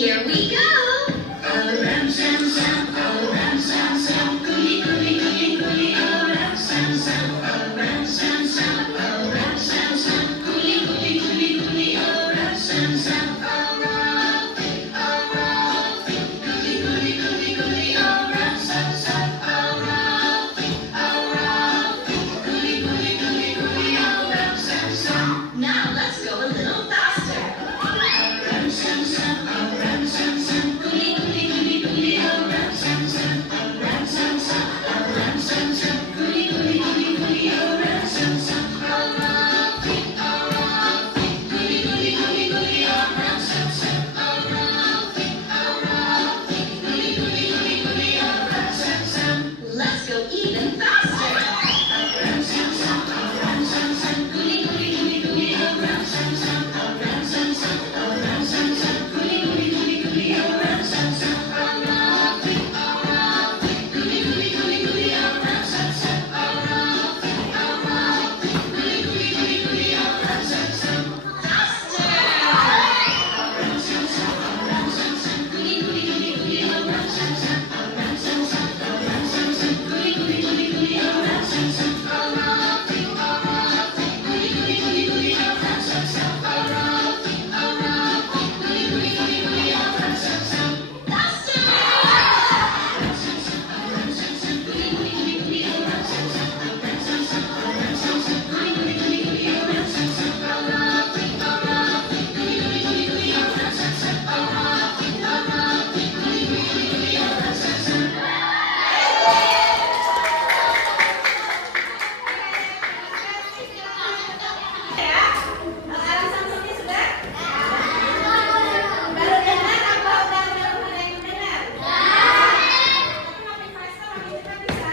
Here we go. Oh, ram, sam, sam. Oh, ram, sam, sam. Coolie, coolie, coolie, coolie. Oh, ram, sam, sam. Oh, ram, sam, sam. Oh, ram, sam, sam. Coolie, coolie, coolie, coolie. Oh, ram, sam, sam. Oh, Ralphie, oh, Ralphie. Coolie, coolie, coolie, coolie. Oh, ram, sam, sam. Oh, Ralphie, oh, Ralphie. Coolie, coolie, coolie, coolie. Oh, ram, sam, sam. Now let's go a little faster. Ram, sam, sam. Oh, ram, sam, sam. Coolie, coolie, coolie, coolie. Oh, ram, sam, sam. Oh, ram, sam, sam. Oh, ram, sam, sam. Coolie, coolie, coolie, coolie. Oh, ram, sam, sam. Oh, Ralphie, oh, Ralphie. Coolie, coolie, coolie, coolie. Oh, ram, sam, sam. Oh, Ralphie, oh, Ralphie. Coolie, coolie, coolie, coolie. Oh, ram, sam, sam. Let's go even faster. Ram, sam, sam. Oh, ram, sam, sam. Coolie, coolie, coolie, coolie. Oh, ram, sam, sam. Oh, ram, sam, sam. Oh, ram, sam, sam. Coolie, coolie, coolie, coolie. Oh, ram, sam, sam. Oh, Ralphie, oh, Ralphie. Coolie, coolie, coolie, coolie. Oh, ram, sam, sam. Oh, Ralphie, oh, Ralphie. Coolie, coolie, coolie, coolie. Oh, ram, sam, sam. Faster! Ram, sam, sam. Oh, ram, sam, sam. Coolie, coolie, coolie, coolie. Oh, ram, sam, sam. Oh, ram, sam, sam. Oh, ram, sam, sam. Coolie, coolie, coolie, coolie. Oh, ram, sam, sam. Oh, Ralphie, oh, Ralphie. Coolie, coolie, coolie, coolie. Oh, ram, sam, sam. Oh, Ralphie, oh, Ralphie. Coolie, coolie, coolie, coolie. Oh, ram, sam, sam. Faster! Ram, sam, sam. Oh, ram, sam, sam. Coolie, coolie, coolie, coolie. Oh, ram, sam, sam. Oh, ram, sam, sam. Oh, ram, sam, sam. Coolie, coolie, coolie, coolie. Oh, ram, sam, sam. Oh, Ralphie, oh, Ralphie. Coolie, coolie, coolie, coolie. Oh, ram, sam, sam. Oh, Ralphie, oh, Ralphie. Coolie, coolie, coolie, coolie. Oh, ram, sam, sam. Alam Samsungnya sudah? Baru dengar apa udah ada yang mendengar? Tapi makin faster makin cepat bisa?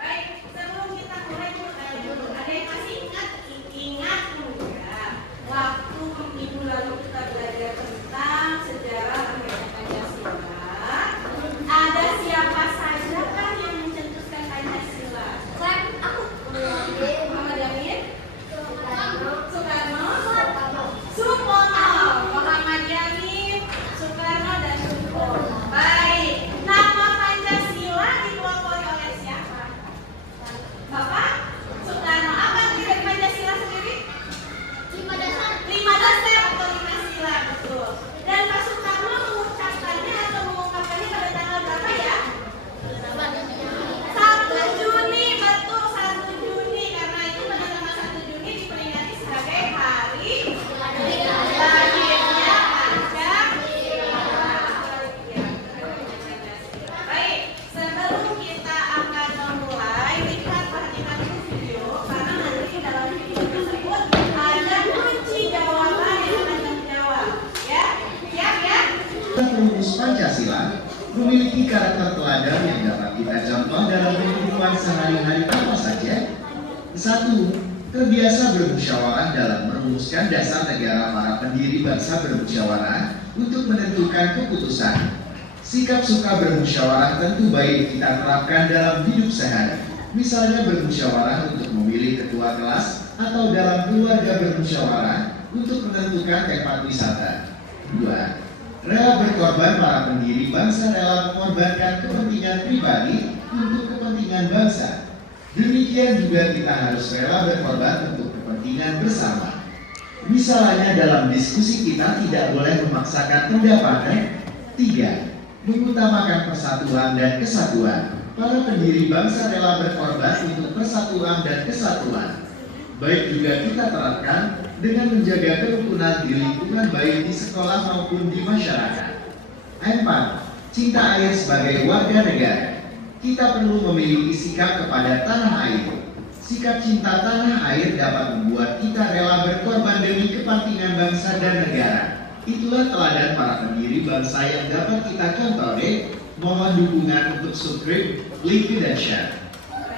Baik, sebelum kita mulai dulu, ada yang masih ingat enggak? Waktu minggu lalu kita belajar tentang sejarah negara Pancasila. Ada siapa saja kan yang mencetuskan Pancasila? Muhammad Yamin, Soekarno, Supomo, Muhammad Yamin, Soekarno dan Supomo. Baik, nama Pancasila dipelopori oleh siapa? Bapak Soekarno. Apa arti dari Pancasila sendiri? 5 dasar atau 5 sila, betul. Dan Pak Soekarno mengucapkannya atau mengungkapkannya pada tanggal berapa ya? 1 Juni, betul, 1 Juni. Karena itu pada tanggal 1 Juni diperingati sebagai hari lahirnya Pancasila. Baik, sebelum kita akan memulai, lihat perhatikan dulu video karena nanti dalam video tersebut ada kunci jawaban yang akan dijawab. Ya, siap ya? Rumus Pancasila memiliki karakter teladan yang dapat kita contoh dalam kehidupan sehari-hari apa saja. 1. Terbiasa bermusyawarah dalam merumuskan dasar negara para pendiri bangsa bermusyawarah untuk menentukan keputusan. Sikap suka bermusyawarah tentu baik kita terapkan dalam hidup sehari. Misalnya bermusyawarah untuk memilih ketua kelas atau dalam keluarga bermusyawarah untuk menentukan tempat wisata. 2. Rela berkorban para pendiri bangsa rela mengorbankan kepentingan pribadi untuk kepentingan bangsa. Demikian juga kita harus rela berkorban untuk kepentingan bersama. Misalnya dalam diskusi kita tidak boleh memaksakan pendapat. 3. Mengutamakan persatuan dan kesatuan. Para pendiri bangsa rela berkorban untuk persatuan dan kesatuan. Baik juga kita terapkan dengan menjaga kerukunan di lingkungan baik di sekolah maupun di masyarakat. 4. Cinta air sebagai warga negara. Kita perlu memiliki sikap kepada tanah air. Sikap cinta tanah air dapat membuat kita rela berkorban demi kepentingan bangsa dan negara. Itulah teladan para pendiri bangsa yang dapat kita contoh. Mohon dukungan untuk subscribe, like, dan share.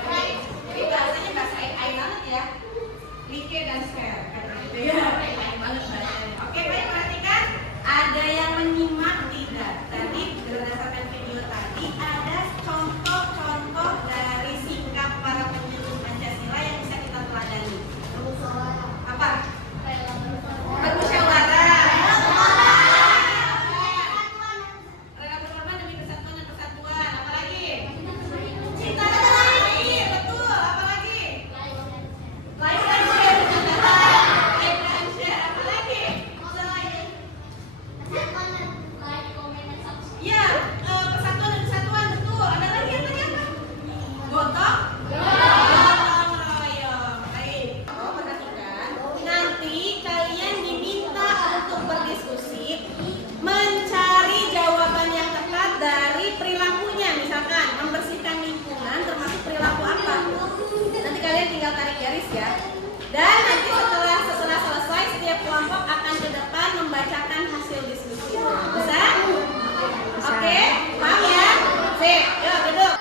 Baik, jadi bahasanya bahasa AI banget ya. Like dan share. AI banget bahasanya. Oke, baik, perhatikan. Ada yang menyimak tidak? Tadi berdasarkan video tadi ada contoh-contoh dari sikap para pendiri Pancasila yang bisa kita teladani. Apa? Bermusyawarah. tinggal tarik garis ya. Dan nanti setelah selesai setiap kelompok akan ke depan membacakan hasil diskusi. Bisa? Oke, paham ya? Sip, yuk duduk.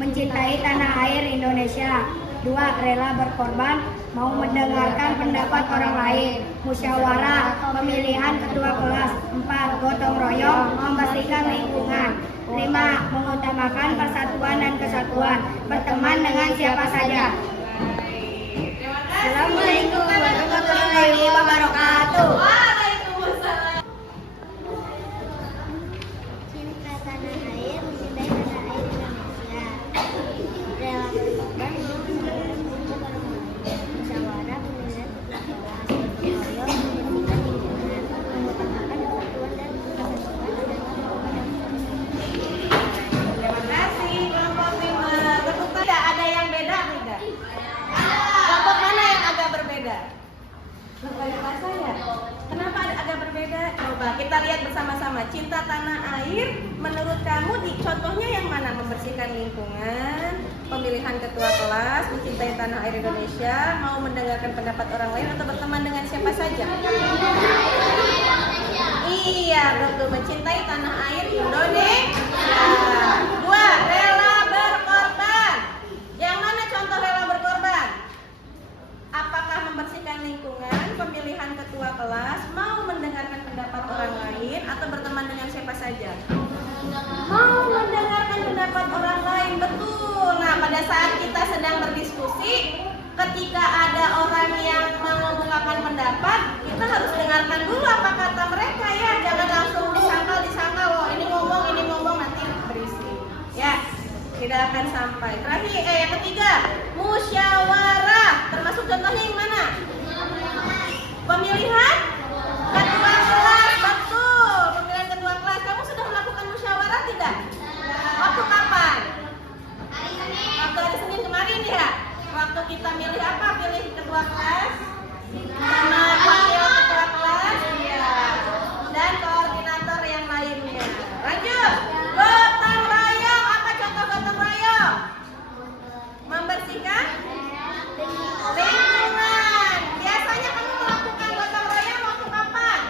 mencintai tanah air Indonesia. 2. Rela berkorban, mau mendengarkan pendapat orang lain. Musyawarah, pemilihan ketua kelas. 4. Gotong royong, membersihkan lingkungan. 5. Mengutamakan persatuan dan kesatuan, berteman dengan siapa saja. Assalamualaikum warahmatullahi wabarakatuh. Waalaikumsalam. Cinta tanah air, mencintai tanah air Indonesia. Rela berkorban, mau mendengarkan musyawarah, pemilihan ketua kelas. Gotong royong, membersihkan lingkungan. Mengutamakan persatuan dan kesatuan. Terima kasih kelompok 5. Tepuk tangan. Tidak ada yang beda tidak? Kelompok mana yang agak berbeda? Berbeda bahasa ya? Kenapa agak berbeda? Coba kita lihat bersama-sama. Cinta tanah air menurut kamu di contohnya yang mana? Membersihkan lingkungan, pemilihan ketua kelas, mencintai tanah air Indonesia, mau mendengarkan pendapat orang lain, atau berteman dengan siapa saja? Iya, betul, mencintai tanah air Indonesia. 2. Rela berkorban. Yang mana contoh rela berkorban? Apakah membersihkan lingkungan, pemilihan ketua kelas, mau mendengarkan pendapat orang lain, atau berteman dengan siapa saja? Mau mendengarkan pendapat orang lain, betul. Nah, pada saat kita sedang berdiskusi, ketika ada orang yang mengungkapkan pendapat, kita harus dengarkan dulu apa kata mereka ya. Jangan langsung disangkal, oh ini ngomong nanti berisik. Ya, tidak akan sampai. Terakhir, yang ketiga, musyawarah. Termasuk contohnya yang mana? Pemilihan ketua kelas, betul. Pemilihan ketua kelas. Kamu sudah melakukan musyawarah tidak? Waktu kapan? Waktu hari Senin kemarin ya. Waktu kita milih apa? Pilih ketua kelas, sama wakil ketua kelas, ya, dan koordinator yang lainnya. Lanjut. Gotong royong. Apa contoh gotong royong? Membersihkan lingkungan. Biasanya kamu melakukan gotong royong waktu kapan?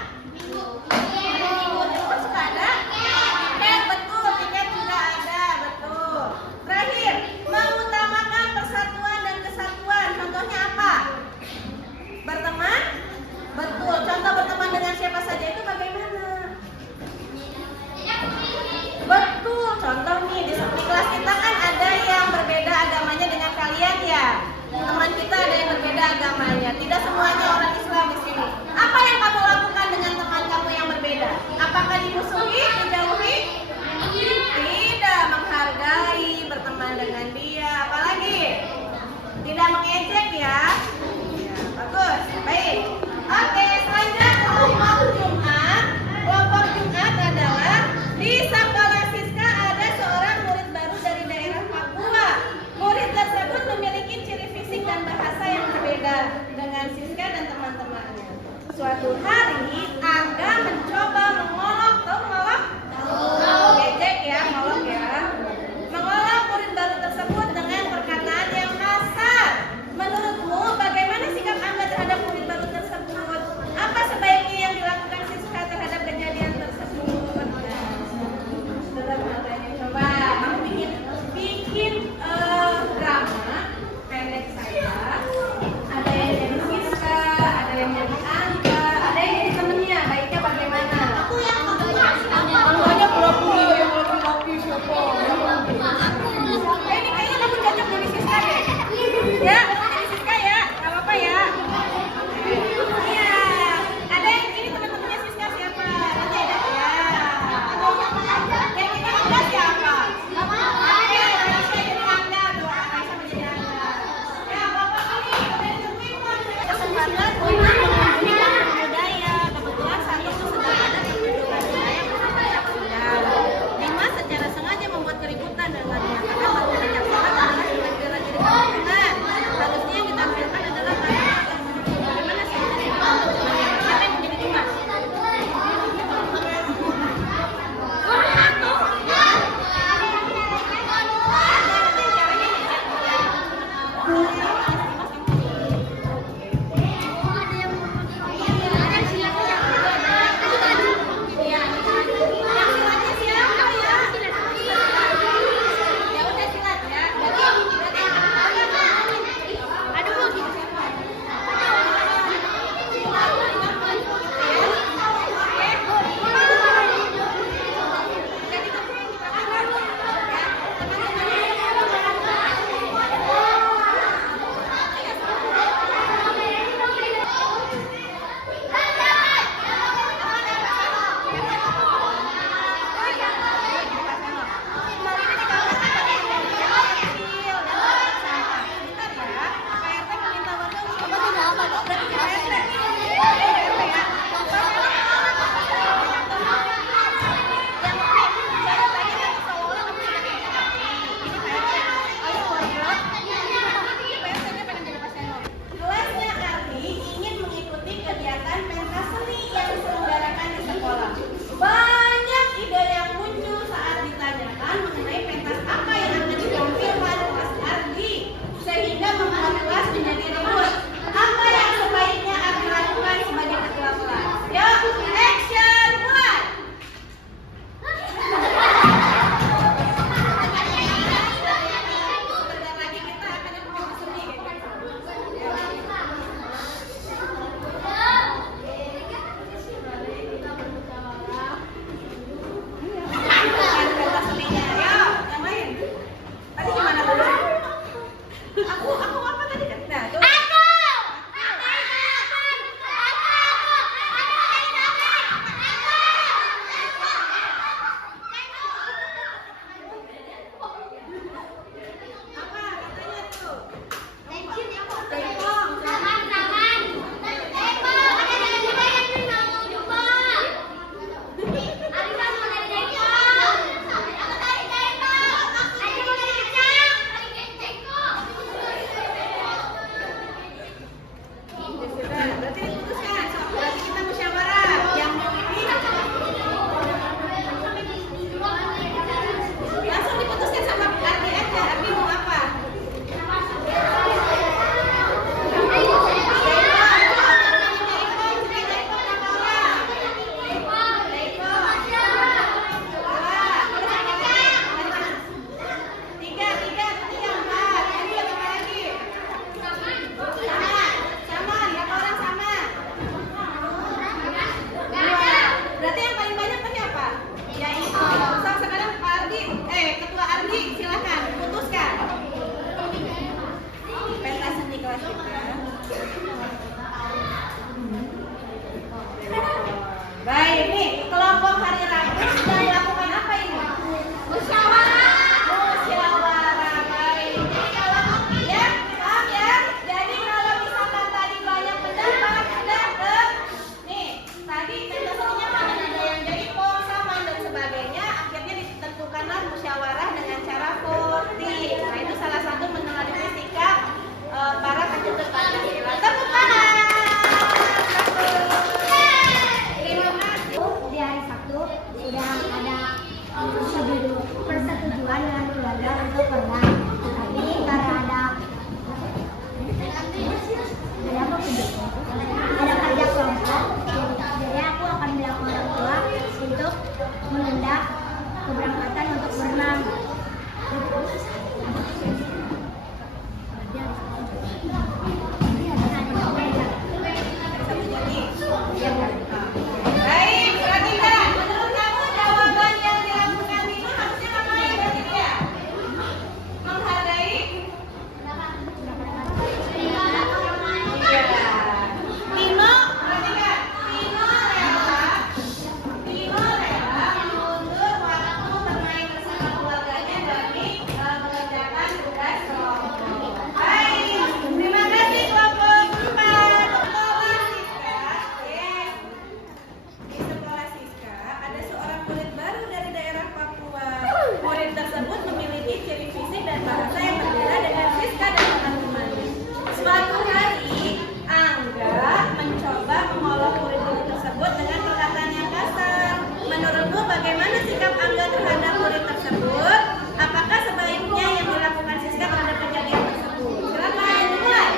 bahasa yang berbeda dengan Siska dan teman-temannya. Suatu hari, Angga mencoba mengolah murid-murid tersebut dengan perkataan yang kasar. Menurutmu bagaimana sikap Angga terhadap murid tersebut? Apakah sebaiknya yang dilakukan Siska terhadap kejadian tersebut? Silakan mulai.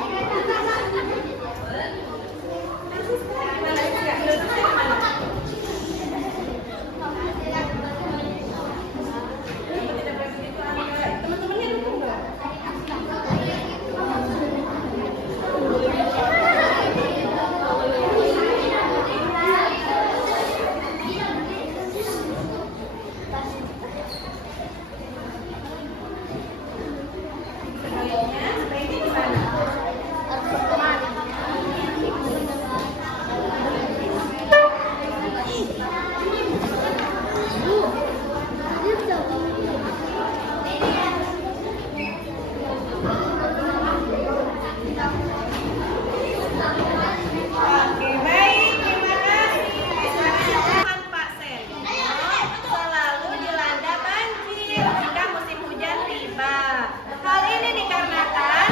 Gimana Siska? Menurut Siska gimana? Tidak boleh begitu, Angga. Teman-temannya dukung nggak? Sebaiknya gimana? Oke, baik, terima kasih. Sekarang Pak Seno selalu dilanda banjir jika musim hujan tiba. Hal ini dikarenakan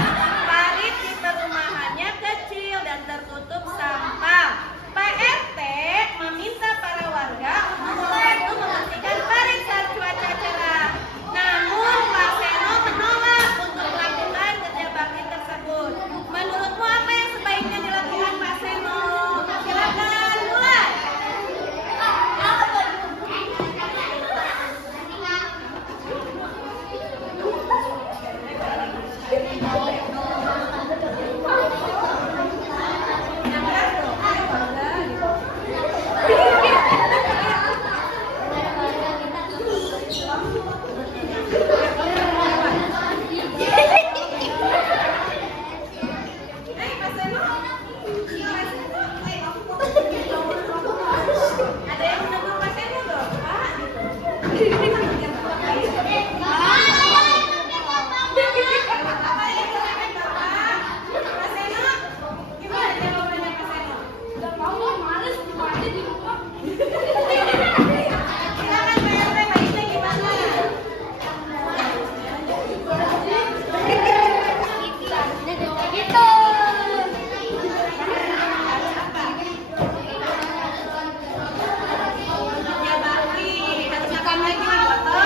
parit di perumahannya kecil dan tertutup sampah. Pak RT meminta para warga untuk membantu membersihkan parit saat cuaca cerah. Namun Pak Seno menolak untuk melakukan kerja bakti tersebut. Menurutmu apa yang sebaiknya dilakukan Pak Seno? Silakan mulai. Yang berat dong. Ayo, Bangga. Pak Seno. Ada yang menegur Pak Seno dong, Pak? Apa yang disampaikan Bapak? Pak Seno, gimana jawabannya Pak Seno? Silakan Pak RT, baiknya gimana? Kerja bakti, harus ngapain lagi foto?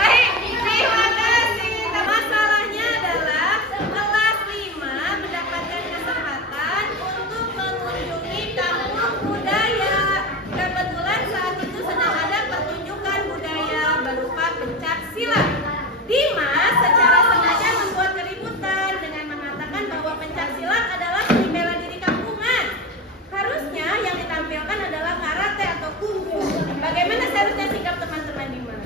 Baik, terima kasih. Masalahnya adalah kelas 5 mendapatkan kesempatan untuk mengunjungi kampung budaya. Kebetulan saat itu sedang ada pertunjukan budaya berupa pencak silat. Dimas secara sengaja membuat keributan dengan mengatakan bahwa pencak silat adalah seni bela diri kampungan. Harusnya yang ditampilkan adalah karate atau kungfu. Bagaimana seharusnya sikap teman-teman Dimas?